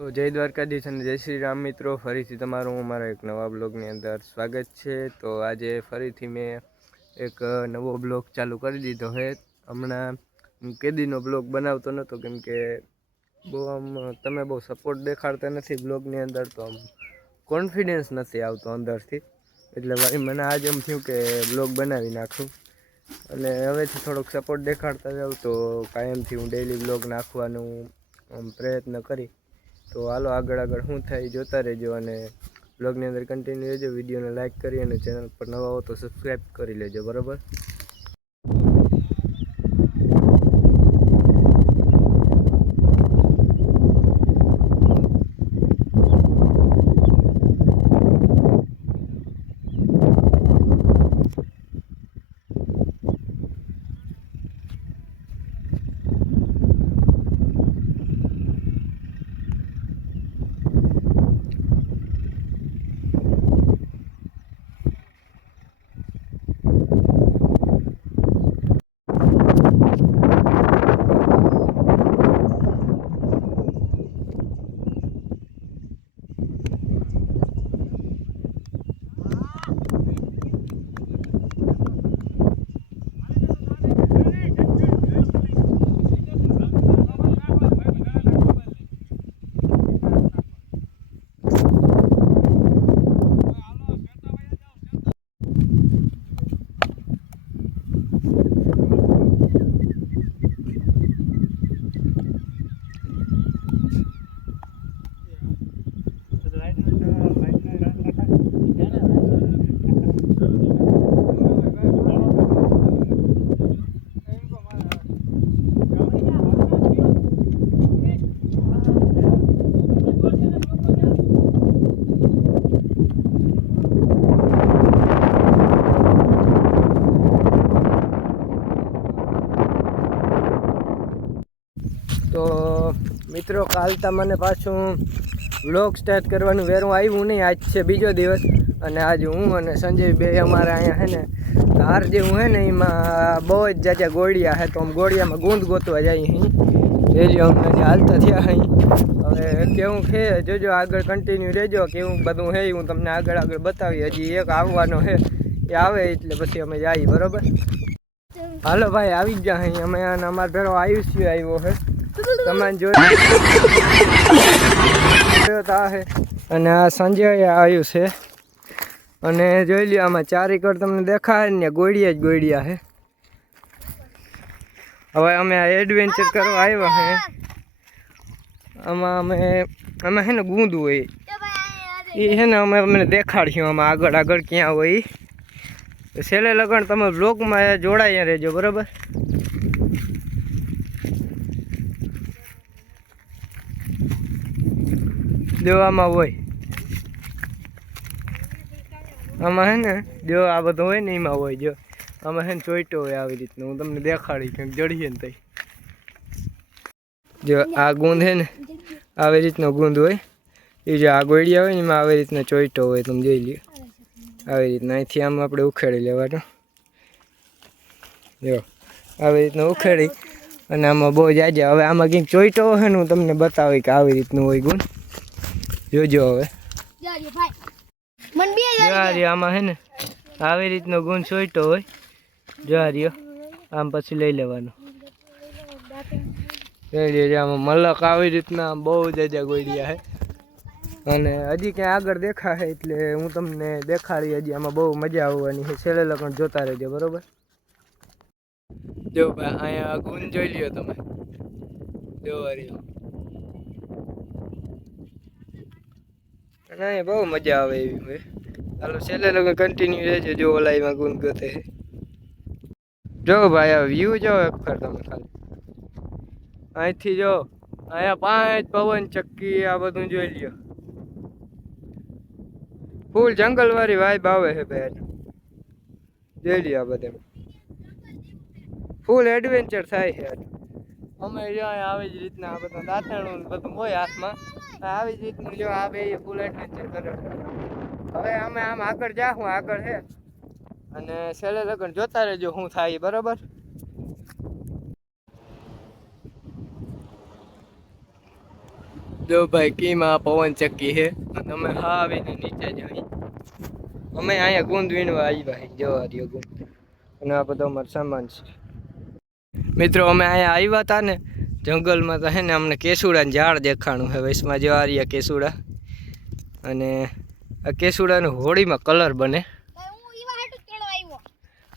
તો જય દ્વારકાધીશ અને જય શ્રી રામ મિત્રો, ફરીથી તમારું અમારા એક નવા બ્લોગની અંદર સ્વાગત છે। તો આજે ફરીથી મેં એક નવો બ્લોગ ચાલુ કરી દીધો છે। હમણાં હું કેદીનો બ્લોગ બનાવતો નહોતો કેમ કે તમે બહુ સપોર્ટ દેખાડતા નથી બ્લોગની અંદર, તો આમ કોન્ફિડન્સ નથી આવતો અંદરથી, એટલે ભાઈ મને આજ એમ થયું કે બ્લોગ બનાવી નાખું અને હવેથી થોડોક સપોર્ટ દેખાડતા જાઉં તો કાયમથી હું ડેઈલી બ્લોગ નાખવાનું પ્રયત્ન કરી। તો હાલો આગળ શું થાય જોતા રહેજો અને બ્લોગની અંદર કન્ટિન્યુ રહેજો। વિડીયોને લાઇક કરી અને ચેનલ પર નવા હો તો સબસ્ક્રાઈબ કરી લેજો, બરાબર। તો મિત્રો કાલ મને પાછું વ્લોગ સ્ટાર્ટ કરવાનું વેરું આવ્યું નહીં। આજ છે બીજો દિવસ અને આજ હું અને સંજય બે અમારા અહીંયા છે ને હાર જેવું છે ને એમાં બહુ જ જાજા ગોળિયા છે, તો આમ ગોળિયામાં ગુંદ ગોતવા જાય અહીં રેલિયો અમને હાલતા થયા અહીં। હવે કેવું છે જોજો, આગળ કન્ટિન્યુ રહેજો, કેવું બધું છે હું તમને આગળ બતાવી। હજી એક આવવાનો છે, એ આવે એટલે પછી અમે જઈએ, બરાબર। હાલો ભાઈ આવી જ જાય અહીં અમે, અને અમારા ભેળો આયુષ્ય આવ્યો છે, તમે જોયો છે, અને આ સંજય આવ્યું છે અને જોઈ લ્યો આમાં ચારેકર તમને દેખાય ને ગોળિયા જ ગોળિયા છે। હવે અમે આ એડવેન્ચર કરવા આવ્યા છે, આમાં અમે છે ને ગુંદ હોય એ છે ને અમે અમને દેખાડ્યું આમાં આગળ ક્યાં હોય એ છેલ્લે લગન તમે બ્લોગમાં જોડાઈ રહેજો, બરાબર। જો આમાં હોય, આમાં છે ને જો આ બધું હોય ને એમાં હોય, જો આમાં છે ને ચોઈટો હોય આવી રીતનું, હું તમને દેખાડી કંઈક જડીએ ને તઈ જો આ ગુંદ છે ને આવી રીતનો ગુંદ હોય, એ જો આ ગોળિયા હોય ને એમાં આવી રીતના ચોઈટો હોય, તમે જોઈ લ્યો આવી રીતના। અહીંથી આમ આપણે ઉખેડી લેવાનું, જો આવી રીતના ઉખેડી અને આમાં બહુ જાજા, હવે આમાં કંઈક ચોઈટો હોય ને હું તમને બતાવી કે આવી રીતનું હોય ગુંદ, જોજો। હવે આમાં છે ને આવી રીતનો ગુણ સોઈટો હોય, જો રહ્યો આમ પછી લઈ લેવાનો, આમાં મલક આવી રીતના બહુ જાજા ગોળિયા છે અને હજી ક્યાં આગળ દેખાશે એટલે હું તમને દેખાડી, હજી આમાં બહુ મજા આવવાની છે, છેલ્લે લગન જોતા રહેજો, બરોબર। જો ભાઈ અહીંયા ગુણ જોઈ લ્યો તમે, જો રહ્યો ના બહુ મજા આવે એવી હોય। હાલો છેલ્લે લોકો કન્ટિન્યુ રહેજો, જો ઓલાઈમાં ગુંદ ગોતે છે, જો ભાઈ આ વ્યૂ જો એકવાર તમે ખાલી અહીંથી જો અહીંયા 5 પવન ચક્કી આ બધું જોઈ લ્યો, ફૂલ જંગલ વાળી વાઇબ આવે છે ભાઈ, જોઈ લ્યો આ બધે ફૂલ એડવેન્ચર થાય છે। અમે જો આવી જ રીતના આ બધા દાંતણું બધું હોય હાથમાં, આવી જ રીતનું જો આ બે ફૂલ એડવેન્ચર કરે। હવે અમે આમ આગળ જાઉં, આગળ છે અને છેલ્લે લગન જોતા રહેજો શું થાય, બરાબર। જો ભાઈ કીમાં પવન ચક્કી છે અને અમે હા આવીને નીચે જઈ અમે અહીંયા ગુંદ વીણવા આવ્યા જવા રહ્યો ગુંદ અને આ બધો અમારો સામાન છે મિત્રો અમે અહીંયા આવ્યા હતા ને જંગલમાં તો હે ને અમને કેસુડાનું ઝાડ દેખાણું છે વૈશમાં જવા રહ્યા કેસુડા અને આ કેસુડાનો હોળીમાં કલર બને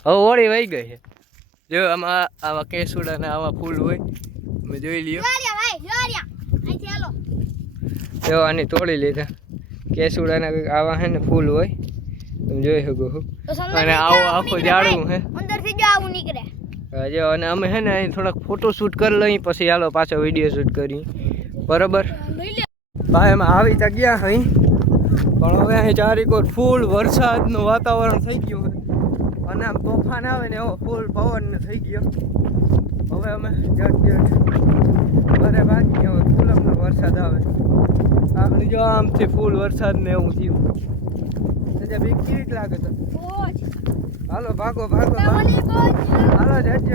હવે હોળી વહી ગઈ છે જો આમાં આવા કેસુડાના આવા ફૂલ હોય અમે જોઈ લ્યો જો આની તોડી લીધા કેસુડાના કંઈક આવા હે ને ફૂલ હોય તમે જોઈ શકો છો અને આવો આખો ઝાડવું હે અંદરથી જો આવું નીકળે જો અને અમે હે ને અહીં થોડાક ફોટો શૂટ કરી લઈ પછી હાલો પાછો વિડીયો શૂટ કરી બરાબર ભાઈ એમાં આવી તો ગયા અહીં પણ હવે અહીં ચારેકોર ફૂલ વરસાદનું વાતાવરણ થઈ ગયું અને આમ તોફાન આવે ને એવો ફૂલ પવન થઈ ગયો હવે અમે અરે બાકી હવે ફૂલમનો વરસાદ આવે આપણે જો આમથી ફૂલ વરસાદ ને એવું થયું બીક કેવીક લાગે તો હાલો ભાગો હાલો જટ